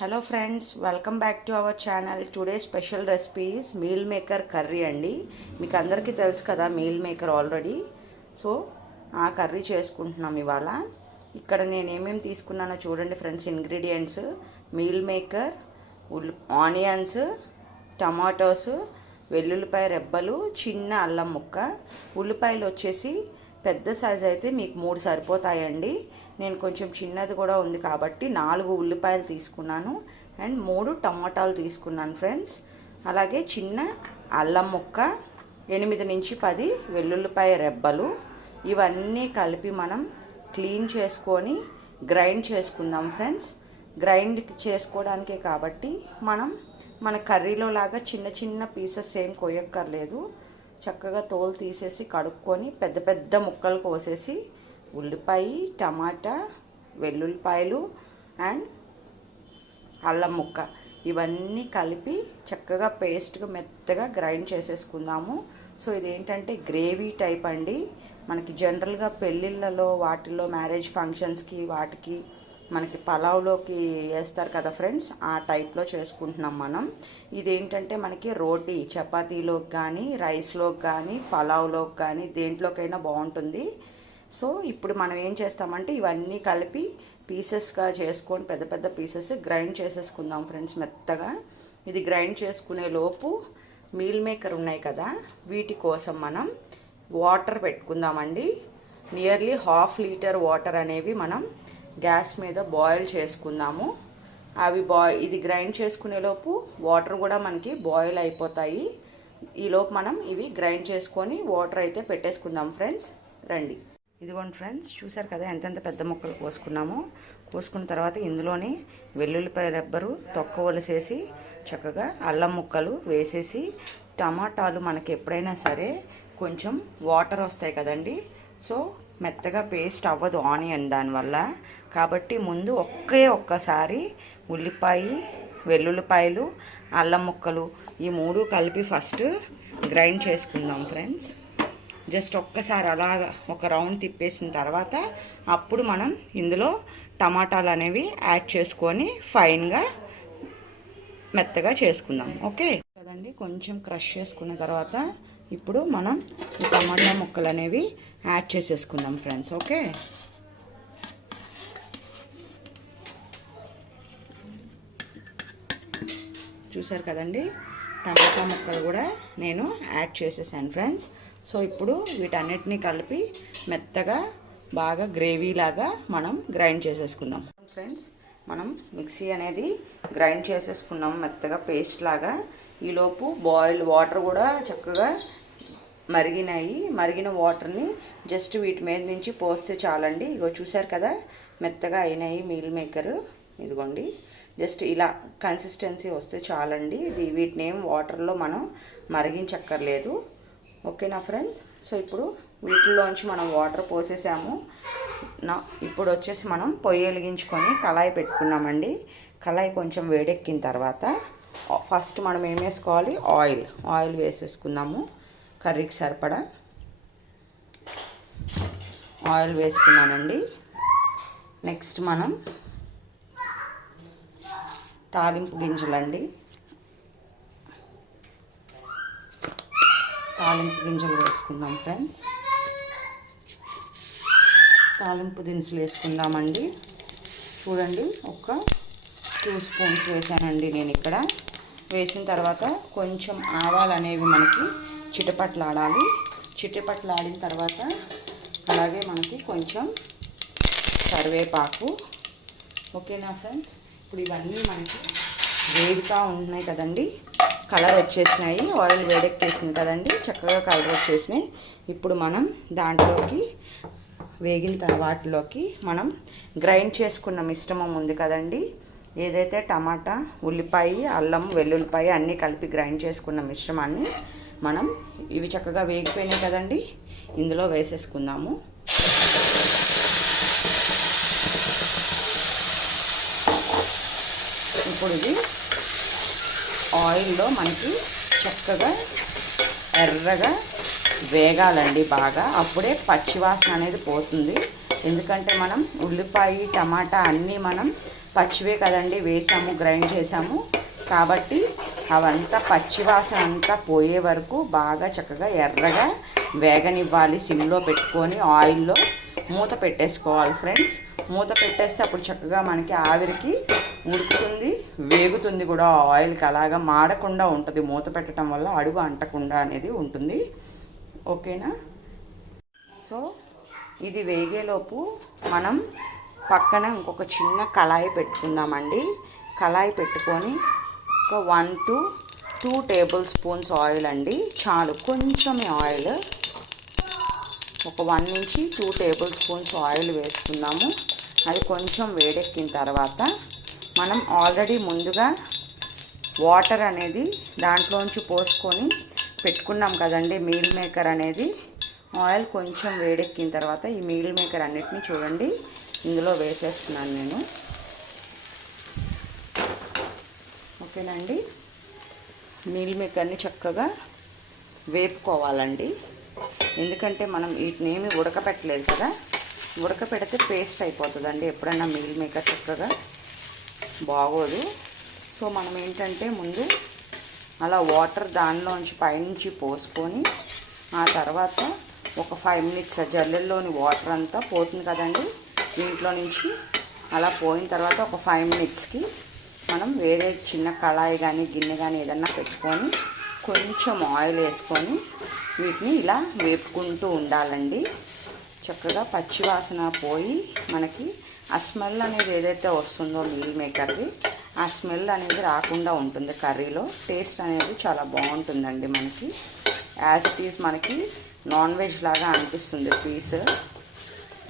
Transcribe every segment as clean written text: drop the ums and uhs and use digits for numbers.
Hello friends, welcome back to our channel. Today special recipes meal maker curry అండి. మీకు అందరికీ తెలుసు కదా మీల్ మేకర్ ఆల్రెడీ. సో ఆ కర్రీ చేసుకుంటున్నాం ఇవాళ. ఇక్కడ నేను ఏమేమి తీసుకున్నానో చూడండి friends. Ingredients: meal maker, onions, tomatoes, వెల్లుల్లిపాయ రెబ్బలు, చిన్న అల్లం ముక్క. ఉల్లిపాయలు వచ్చేసి పెద్ద సైజు అయితే మీకు 3 సరిపోతాయండి. నేను కొంచెం చిన్నది కూడా ఉంది కాబట్టి 4 ఉల్లిపాయలు తీసుకున్నాను అండ్ 3 టమాటాలు తీసుకున్నాను ఫ్రెండ్స్. అలాగే చిన్న అల్లం ముక్క, 8 నుంచి 10 వెల్లుల్లిపాయ రెబ్బలు. ఇవన్నీ కలిపి మనం క్లీన్ చేసుకొని గ్రైండ్ చేసుకుందాం ఫ్రెండ్స్. గ్రైండ్ చేసుకోవడానికే కాబట్టి మన కర్రీలో లాగా చిన్న చిన్న పీసెస్ ఏం కొయ్యక్కర్లేదు. చక్కగా తోలు తీసేసి కడుక్కొని పెద్ద పెద్ద ముక్కలు కోసేసి ఉల్లిపాయ, టమాటా, వెల్లుల్లిపాయలు అండ్ అల్లం ముక్క ఇవన్నీ కలిపి చక్కగా పేస్ట్గా మెత్తగా గ్రైండ్ చేసేసుకుందాము. సో ఇదేంటంటే గ్రేవీ టైప్ అండి. మనకి జనరల్గా పెళ్ళిళ్ళలో వాటిల్లో మ్యారేజ్ ఫంక్షన్స్కి వాటికి మనకి పలావ్లోకి వేస్తారు కదా ఫ్రెండ్స్, ఆ టైప్లో చేసుకుంటున్నాం మనం. ఇదేంటంటే మనకి రోటీ చపాతీలోకి కానీ రైస్లోకి కానీ పలావ్లోకి కానీ దేంట్లోకైనా బాగుంటుంది. సో ఇప్పుడు మనం ఏం చేస్తామంటే ఇవన్నీ కలిపి పీసెస్గా చేసుకొని పెద్ద పెద్ద పీసెస్ గ్రైండ్ చేసేసుకుందాం ఫ్రెండ్స్ మెత్తగా. ఇది గ్రైండ్ చేసుకునే లోపు మీల్ మేకర్ ఉన్నాయి కదా, వీటి కోసం మనం వాటర్ పెట్టుకుందామండి. నియర్లీ 1/2 లీటర్ వాటర్ అనేవి మనం గ్యాస్ మీద బాయిల్ చేసుకుందాము. ఇది గ్రైండ్ చేసుకునేలోపు వాటర్ కూడా మనకి బాయిల్ అయిపోతాయి. ఈలోపు మనం ఇవి గ్రైండ్ చేసుకొని వాటర్ అయితే పెట్టేసుకుందాం ఫ్రెండ్స్. రండి. ఇదిగోండి ఫ్రెండ్స్, చూసారు కదా ఎంతెంత పెద్ద ముక్కలు కోసుకున్న తర్వాత ఇందులోనే వెల్లుల్లిపాయ రెబ్బరు తొక్క ఒలిసేసి చక్కగా అల్లం ముక్కలు వేసేసి, టమాటాలు మనకి ఎప్పుడైనా సరే కొంచెం వాటర్ వస్తాయి కదండి. సో మెత్తగా పేస్ట్ అవ్వదు ఆనియన్ దానివల్ల. కాబట్టి ముందు ఒక్కసారి ఉల్లిపాయ, వెల్లుల్లిపాయలు, అల్లం ముక్కలు ఈ 3 కలిపి ఫస్ట్ గ్రైండ్ చేసుకుందాం ఫ్రెండ్స్. జస్ట్ ఒక్కసారి అలాగా ఒక రౌండ్ తిప్పేసిన తర్వాత అప్పుడు మనం ఇందులో టమాటాలు అనేవి యాడ్ చేసుకొని ఫైన్గా మెత్తగా చేసుకుందాం. ఓకే కదండి. కొంచెం క్రష్ చేసుకున్న తర్వాత ఇప్పుడు మనం ఈ టమాటా ముక్కలు అనేవి యాడ్ చేసేసుకుందాం ఫ్రెండ్స్. ఓకే, చూసారు కదండి, టమాటా ముక్కలు కూడా నేను యాడ్ చేసేసాను ఫ్రెండ్స్. సో ఇప్పుడు వీటన్నిటిని కలిపి మెత్తగా బాగా గ్రేవీలాగా మనం గ్రైండ్ చేసేసుకుందాం ఫ్రెండ్స్. మనం మిక్సీ అనేది గ్రైండ్ చేసేసుకున్నాం మెత్తగా పేస్ట్ లాగా. ఈలోపు బాయిల్డ్ వాటర్ కూడా చక్కగా మరిగిన వాటర్ని జస్ట్ వీటి మీద నుంచి పోస్తే చాలండి. ఇగో చూసారు కదా మెత్తగా అయినాయి మీల్ మేకర్. ఇదిగోండి, జస్ట్ ఇలా కన్సిస్టెన్సీ వస్తే చాలండి. వీటిని ఏం వాటర్లో మనం మరిగించక్కర్లేదు. ఓకేనా ఫ్రెండ్స్. సో ఇప్పుడు వీటిల్లోంచి మనం వాటర్ పోసేసాము. ఇప్పుడు వచ్చేసి మనం పొయ్యి వెలిగించుకొని కళాయి పెట్టుకున్నామండి. కళాయి కొంచెం వేడెక్కిన తర్వాత ఫస్ట్ మనం ఏం వేసుకోవాలి, ఆయిల్ వేసేసుకుందాము. కర్రీకి సరిపడా ఆయిల్ వేసుకున్నానండి. నెక్స్ట్ మనం తాలింపు గింజలండి. తాలింపు గింజలు వేసుకుందాం ఫ్రెండ్స్. తాలింపు దినుసులు వేసుకుందామండి. చూడండి, ఒక 2 స్పూన్స్ వేసానండి నేను ఇక్కడ. వేసిన తర్వాత కొంచెం ఆవాలు అనేవి మనకి చిటపట్లాడాలి. చిటపట్లాడిన తర్వాత అలాగే మనకి కొంచెం కరివేపాకు. ఓకేనా ఫ్రెండ్స్. ఇప్పుడు ఇవన్నీ మనకి వేడిగా ఉంటున్నాయి కదండి, కలర్ వచ్చేసినాయి. ఆయిల్ వేడెక్కేసింది కదండి, చక్కగా కలర్ వచ్చేసినాయి. ఇప్పుడు మనం దాంట్లోకి వేగిన వాటిలోకి మనం గ్రైండ్ చేసుకున్న మిశ్రమం ఉంది కదండి, ఏదైతే టమాటా, ఉల్లిపాయ, అల్లం, వెల్లుల్లిపాయ అన్నీ కలిపి గ్రైండ్ చేసుకున్న మిశ్రమాన్ని మనం ఇవి చక్కగా వేగిపోయినాయి కదండి, ఇందులో వేసేసుకుందాము. ఇప్పుడు ఇది ఆయిల్లో మనకి చక్కగా ఎర్రగా వేగాలండి బాగా. అప్పుడే పచ్చివాసన అనేది పోతుంది. ఎందుకంటే మనం ఉల్లిపాయ, టమాటా అన్నీ మనం పచ్చివే కదండి వేసాము, గ్రైండ్ చేసాము కాబట్టి అవంతా పచ్చివాసన అంతా పోయే వరకు బాగా చక్కగా ఎర్రగా వేగనివ్వాలి. సిమ్లో పెట్టుకొని ఆయిల్లో మూత పెట్టేసుకోవాలి ఫ్రెండ్స్. మూత పెట్టేస్తే అప్పుడు చక్కగా మనకి ఆవిరికి ఉడుకుతుంది, వేగుతుంది కూడా. ఆయిల్కి అలాగా మాడకుండా ఉంటుంది మూత పెట్టడం వల్ల, అడుగు అంటకుండా అనేది ఉంటుంది. ఓకేనా? సో ఇది వేగేలోపు మనం పక్కన ఇంకొక చిన్న కళాయి పెట్టుకుందామండి. కళాయి పెట్టుకొని ఒక 1 to 2 టేబుల్ స్పూన్స్ ఆయిల్ అండి, చాలు. కొంచెమే ఆయిల్, ఒక 1 నుంచి 2 టేబుల్ స్పూన్స్ ఆయిల్ వేసుకుందాము. అది కొంచెం వేడెక్కిన తర్వాత మనం ఆల్రెడీ ముందుగా వాటర్ అనేది దాంట్లోంచి పోసుకొని పెట్టుకున్నాం కదండి మీల్ మేకర్ అనేది. ఆయిల్ కొంచెం వేడెక్కిన తర్వాత ఈ మీల్ మేకర్ అన్నిటినీ చూడండి ఇందులో వేసేస్తున్నాను నేను. ఓకేనండి, మీల్ మేకర్ని చక్కగా వేపుకోవాలండి. ఎందుకంటే మనం వీటినేమి ఉడకపెట్టలేదు కదా, ఉడకపెడితే పేస్ట్ అయిపోతుందండి. ఎప్పుడన్నా మీల్ మేకర్ చక్కగా బాగోదు. సో మనం ఏంటంటే ముందు అలా వాటర్ దానిలోంచి పైనుంచి పోసుకొని ఆ తర్వాత ఒక 5 minutes జల్లెల్లోని వాటర్ అంతా పోతుంది కదండి దీంట్లో నుంచి. అలా పోయిన తర్వాత ఒక 5 minutesకి మనం వేరే చిన్న కళాయి కానీ గిన్నె కానీ ఏదన్నా పెట్టుకొని కొంచెం ఆయిల్ వేసుకొని వీటిని ఇలా వేపుకుంటూ ఉండాలండి. చక్కగా పచ్చివాసన పోయి మనకి ఆ స్మెల్ అనేది ఏదైతే వస్తుందో మీల్ మేకర్ది, ఆ స్మెల్ అనేది రాకుండా ఉంటుంది కర్రీలో. టేస్ట్ అనేది చాలా బాగుంటుందండి మనకి. యాజ్ ఇట్ ఈజ్ మనకి నాన్ వెజ్ లాగా అనిపిస్తుంది. పీస్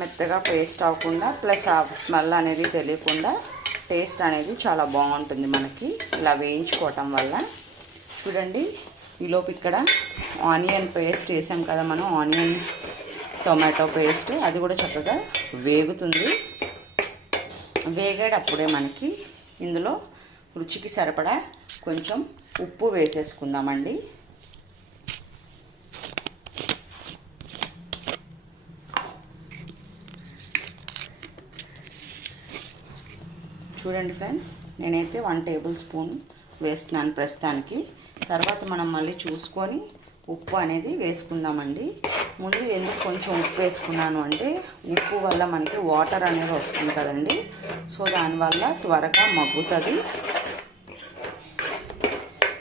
మెత్తగా పేస్ట్ అవ్వకుండా, ప్లస్ ఆ స్మెల్ అనేది తెలియకుండా టేస్ట్ అనేది చాలా బాగుంటుంది మనకి ఇలా వేయించుకోవటం వల్ల. చూడండి, ఈలోపు ఇక్కడ ఆనియన్ పేస్ట్ వేసాం కదా మనం, ఆనియన్ టొమాటో పేస్ట్, అది కూడా చక్కగా వేగుతుంది. వేగేటప్పుడే మనకి ఇందులో రుచికి సరిపడా కొంచెం ఉప్పు వేసేసుకుందామండి. చూడండి ఫ్రెండ్స్, నేనైతే 1 టేబుల్ స్పూన్ వేస్తున్నాను ప్రస్తుతానికి. తర్వాత మనం మళ్ళీ చూసుకొని ఉప్పు అనేది వేసుకుందామండి. ముందు ఎందుకు కొంచెం ఉప్పు వేసుకున్నాను అంటే ఉప్పు వల్ల మనకి వాటర్ అనేది వస్తుంది కదండి, సో దానివల్ల త్వరగా మగ్గుతుంది.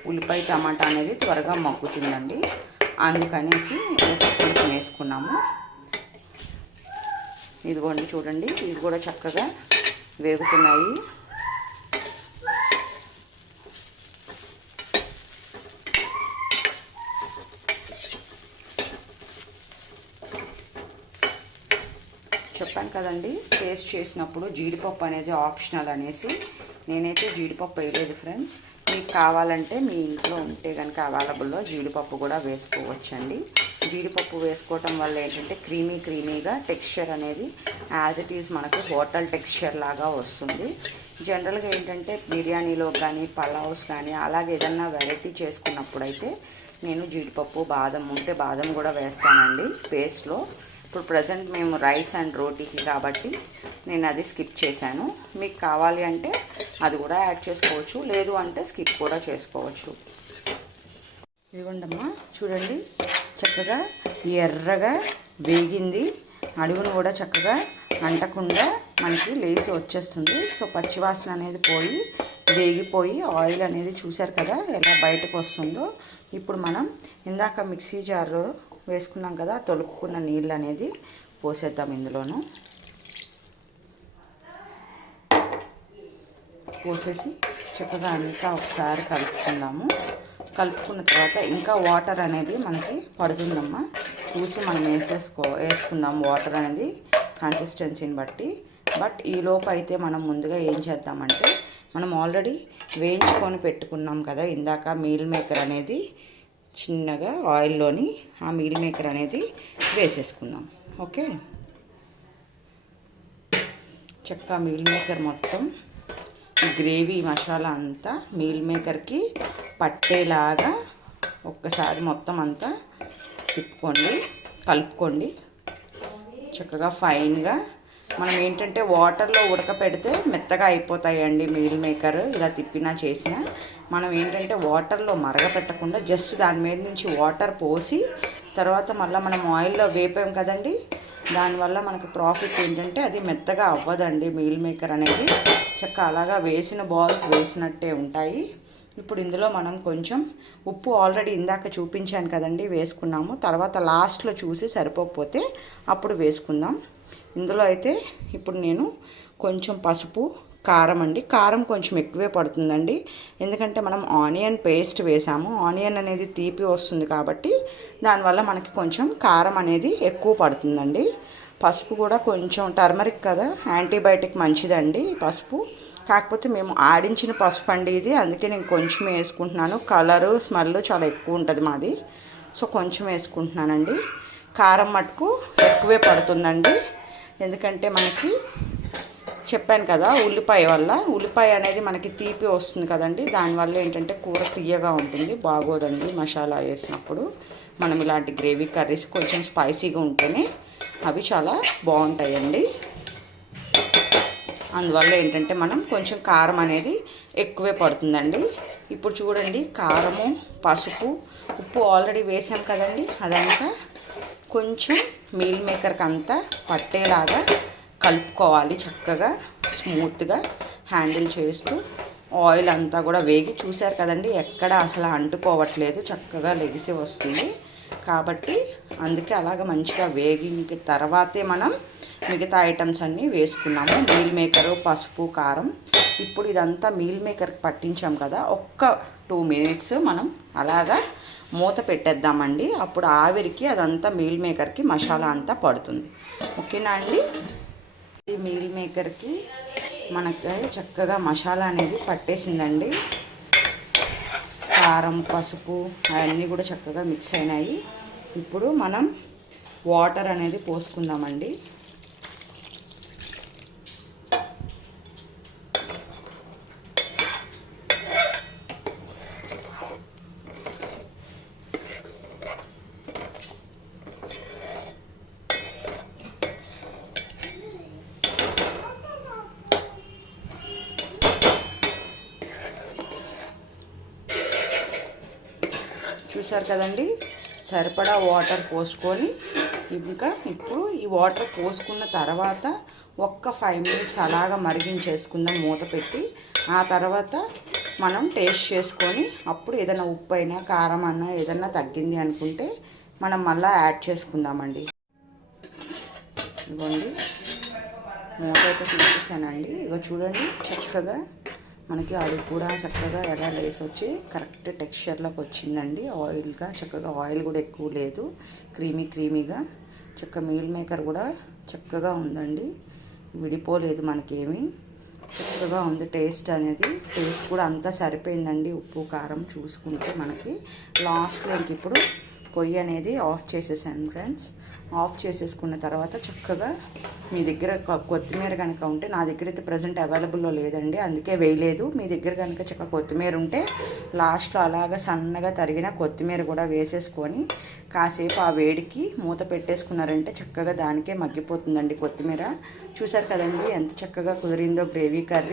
ఉల్లిపాయ టమాటా అనేది త్వరగా మగ్గుతుందండి, అందుకనేసి ఉప్పు కొంచెం వేసుకున్నాము. ఇదిగోండి చూడండి, ఇది కూడా చక్కగా వేగుతున్నాయి. చెప్పాను కదండి టేస్ట్ చేసినప్పుడు జీడిపప్పు అనేది ఆప్షనల్ అనేసి, నేనైతే జీడిపప్పు వేయలేదు ఫ్రెండ్స్. మీకు కావాలంటే మీ ఇంట్లో ఉంటే కనుక అవైలబుల్లో జీడిపప్పు కూడా వేసుకోవచ్చండి. జీడిపప్పు వేసుకోవటం వల్ల ఏంటంటే క్రీమీగా టెక్స్చర్ అనేది యాజ్ ఇట్ ఈజ్ మనకు హోటల్ టెక్స్చర్ లాగా వస్తుంది. జనరల్గా ఏంటంటే బిర్యానీలో కానీ పలావ్స్ కానీ అలాగే ఏదన్నా వెరైటీ చేసుకున్నప్పుడు అయితే నేను జీడిపప్పు బాదం ఉంటే బాదం కూడా వేస్తానండి పేస్ట్లో. ఇప్పుడు ప్రజెంట్ మేము రైస్ అండ్ రోటీకి కాబట్టి నేను అది స్కిప్ చేశాను. మీకు కావాలి అంటే అది కూడా యాడ్ చేసుకోవచ్చు, లేదు అంటే స్కిప్ కూడా చేసుకోవచ్చు. ఇదిగోండమ్మా చూడండి, చక్కగా ఎర్రగా వేగింది. అడుగును కూడా చక్కగా అంటకుండా మనకి లేసి వచ్చేస్తుంది. సో పచ్చివాసన అనేది పోయి వేగిపోయి ఆయిల్ అనేది చూశారు కదా ఎలా బయటకు వస్తుందో. ఇప్పుడు మనం ఇందాక మిక్సీ జారు వేసుకున్నాం కదా, తొలుపుకున్న నీళ్ళు అనేది పోసేద్దాం ఇందులోను. పోసేసి చక్కగా అంతా ఒకసారి కలుపుకుందాము. కలుపుకున్న తర్వాత ఇంకా వాటర్ అనేది మనకి పడుతుందమ్మా, చూసి మనం వేసుకుందాం వాటర్ అనేది కన్సిస్టెన్సీని బట్టి. బట్ ఈలోపు అయితే మనం ముందుగా ఏం చేద్దామంటే, మనం ఆల్రెడీ వేయించుకొని పెట్టుకున్నాం కదా ఇందాక మీల్ మేకర్ అనేది, చిన్నగా ఆయిల్లోని ఆ మీల్ మేకర్ అనేది వేసేసుకుందాం. ఓకే, చక్కగా మీల్ మేకర్ మొత్తం ఈ గ్రేవీ మసాలా అంతా మీల్ మేకర్కి పట్టేలాగా ఒక్కసారి మొత్తం అంతా తిప్పుకోండి, కలుపుకోండి. చక్కగా ఫైన్గా మనం ఏంటంటే వాటర్లో ఉడకపెడితే మెత్తగా అయిపోతాయండి మీల్ మేకర్. ఇలా తిప్పినా చేసినా మనం ఏంటంటే వాటర్లో మరగపెట్టకుండా జస్ట్ దాని మీద నుంచి వాటర్ పోసి తర్వాత మళ్ళీ మనం ఆయిల్లో వేపాం కదండి, దానివల్ల మనకు ప్రాఫిట్ ఏంటంటే అది మెత్తగా అవ్వదండి. మీల్ మేకర్ అనేది చక్కగా అలాగా వేసిన బాల్స్ వేసినట్టే ఉంటాయి. ఇప్పుడు ఇందులో మనం కొంచెం ఉప్పు ఆల్రెడీ ఇందాక చూపించాను కదండి, వేసుకున్నాము. తర్వాత లాస్ట్లో చూసి సరిపోకపోతే అప్పుడు వేసుకుందాం. ఇందులో అయితే ఇప్పుడు నేను కొంచెం పసుపు, కారం అండి. కారం కొంచెం ఎక్కువే పడుతుందండి, ఎందుకంటే మనం ఆనియన్ పేస్ట్ వేసాము. ఆనియన్ అనేది తీపి వస్తుంది కాబట్టి దానివల్ల మనకి కొంచెం కారం అనేది ఎక్కువ పడుతుందండి. పసుపు కూడా కొంచెం, టర్మరిక్ కదా, యాంటీబయాటిక్ మంచిదండి పసుపు. కాకపోతే మేము ఆడించిన పసుపు అండి ఇది, అందుకే నేను కొంచెం వేసుకుంటున్నాను. కలరు స్మెల్ చాలా ఎక్కువ ఉంటుంది మాది, సో కొంచెం వేసుకుంటున్నానండి. కారం మటుకు ఎక్కువే పడుతుందండి, ఎందుకంటే మనకి చెప్పాను కదా ఉల్లిపాయ వల్ల. ఉల్లిపాయ అనేది మనకి తీపి వస్తుంది కదండి, దానివల్ల ఏంటంటే కూర తీయగా ఉంటుంది, బాగోదండి మసాలా వేసినప్పుడు. మనం ఇలాంటి గ్రేవీ కర్రీస్ కొంచెం స్పైసీగా ఉంటేనే అవి చాలా బాగుంటాయండి. అందువల్ల ఏంటంటే మనం కొంచెం కారం అనేది ఎక్కువే పడుతుందండి. ఇప్పుడు చూడండి, కారము, పసుపు, ఉప్పు ఆల్రెడీ వేసాం కదండి, అదంతా కొంచెం మీల్ మేకర్కి అంతా పట్టేలాగా కలుపుకోవాలి. చక్కగా స్మూత్గా హ్యాండిల్ చేస్తూ ఆయిల్ అంతా కూడా వేగి, చూశారు కదండి ఎక్కడ అసలు అంటుకోవట్లేదు, చక్కగా లెగిసి వస్తుంది. కాబట్టి అందుకే అలాగ మంచిగా వేగిన తర్వాతే మనం మిగతా ఐటమ్స్ అన్నీ వేసుకున్నాము. మీల్ మేకరు, పసుపు, కారం. ఇప్పుడు ఇదంతా మీల్ మేకర్కి పట్టించాం కదా, ఒక్క 2 మినిట్స్ మనం అలాగా మూత పెట్టేద్దామండి. అప్పుడు ఆవిరికి అదంతా మీల్ మేకర్కి మసాలా అంతా పడుతుంది. ఓకేనా అండి? ఈ మీల్ మేకర్కి మనకి చక్కగా మసాలా అనేది పట్టేసిందండి. కారం, పసుపు అవన్నీ కూడా చక్కగా మిక్స్ అయినాయి. ఇప్పుడు మనం వాటర్ అనేది పోసుకుందామండి. చూసారు కదండి, సరిపడా వాటర్ పోసుకొని ఇంకా ఇప్పుడు ఈ వాటర్ పోసుకున్న తర్వాత ఒక్క 5 మినిట్స్ అలాగా మరిగించేసుకుందాం మూత పెట్టి. ఆ తర్వాత మనం టేస్ట్ చేసుకొని అప్పుడు ఏదైనా ఉప్పు అయినా కారం అన్నా ఏదన్నా తగ్గింది అనుకుంటే మనం మళ్ళీ యాడ్ చేసుకుందామండి. ఇవ్వండి, మూత అయితే తీసేసానండి. ఇగో చూడండి, చక్కగా మనకి అది కూడా చక్కగా ఎర్ర లేసి వచ్చి కరెక్ట్ టెక్స్చర్లోకి వచ్చిందండి. ఆయిల్గా చక్కగా, ఆయిల్ కూడా ఎక్కువ లేదు, క్రీమీగా చక్కగా మీల్ మేకర్ కూడా చక్కగా ఉందండి, విడిపోలేదు మనకేమి, చక్కగా ఉంది. టేస్ట్ కూడా అంతా సరిపోయిందండి. ఉప్పు కారం చూసుకుంటే మనకి లాస్ట్లో ఇంక ఇప్పుడు పొయ్యి అనేది ఆఫ్ చేసేసాను ఫ్రెండ్స్. ఆఫ్ చేసేసుకున్న తర్వాత చక్కగా మీ దగ్గర కొత్తిమీర కనుక ఉంటే, నా దగ్గర అయితే ప్రజెంట్ అవైలబుల్లో లేదండి, అందుకే వేయలేదు. మీ దగ్గర కనుక చక్కగా కొత్తిమీర ఉంటే లాస్ట్లో అలాగ సన్నగా తరిగిన కొత్తిమీర కూడా వేసేసుకొని కాసేపు ఆ వేడికి మూత పెట్టేసుకున్నారంటే చక్కగా దానికే మగ్గిపోతుందండి కొత్తిమీర. చూసారు కదండి ఎంత చక్కగా కుదిరిందో గ్రేవీ కర్రీ.